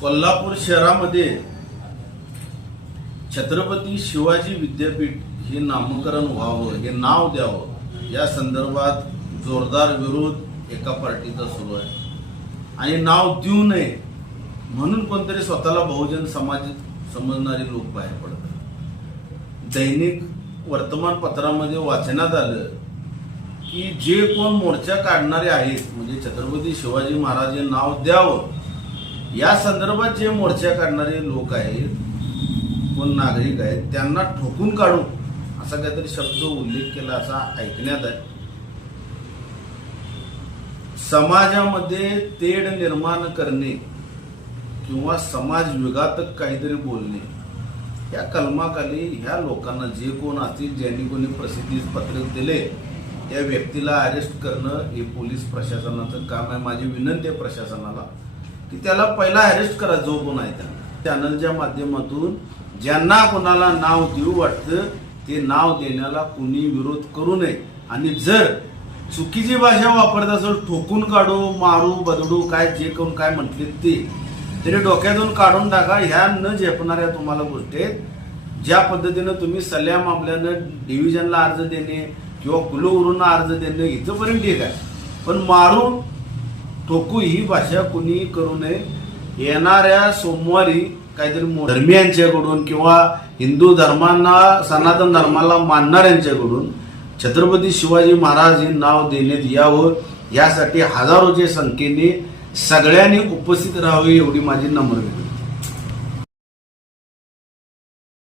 कोल्हापूर शहरामध्ये छत्रपती शिवाजी विद्यापीठ हे नामकरण व्हावं हे नाव द्यावं या संदर्भात जोरदार विरोध एका पार्टीचा सुरू आहे. आणि नाव देऊ नये म्हणून कोणतरी स्वतःला बहुजन समाज समजणारे लोक बाहेर पडतात. दैनिक वर्तमानपत्रामध्ये वाचण्यात आलं की जे कोण मोर्चा काढणारे आहेत म्हणजे छत्रपती शिवाजी महाराज हे नाव द्यावं या संदर्भात जे मोर्चा काढणारे लोक आहेत कोण नागरिक आहेत त्यांना ठोकून काढू असा काहीतरी शब्द उल्लेख केला असा ऐकण्यात आहे. समाजामध्ये तेढ निर्माण करणे किंवा समाज विघातक काहीतरी बोलणे या कलमाखाली ह्या लोकांना जे कोण असतील ज्यांनी कोणी प्रसिद्धी पत्रक दिले त्या व्यक्तीला अरेस्ट करणं हे पोलीस प्रशासनाचं काम आहे. माझी विनंती आहे प्रशासनाला. की त्याला पहिला अरेस्ट करा जो कोण आहे त्याला. चॅनलच्या माध्यमातून ज्यांना कोणाला नाव देऊ वाटतं ते नाव देण्याला कुणी विरोध करू नये. आणि जर चुकीची भाषा वापरत असेल ठोकून काढू मारू बदडू काय जे करून काय म्हटले ते तरी डोक्यातून काढून टाका. ह्या न झेपणाऱ्या तुम्हाला गोष्टी आहेत. ज्या पद्धतीनं तुम्ही सल्ल्या मामल्यानं डिव्हिजनला अर्ज देणे किंवा कुलगुरूंना अर्ज देणे इथंपर्यंत ठीक आहे. पण मारून टोकू ही भाषा कुणी करू नये. येणाऱ्या सोमवारी काहीतरी धर्मियांच्याकडून किंवा हिंदू धर्मांना सनातन धर्माला मानणाऱ्यांच्याकडून छत्रपती शिवाजी महाराज हे नाव देण्यात यावं. यासाठी हजारोच्या संख्येने सगळ्यांनी उपस्थित राहावे एवढी माझी नम्र विनंती.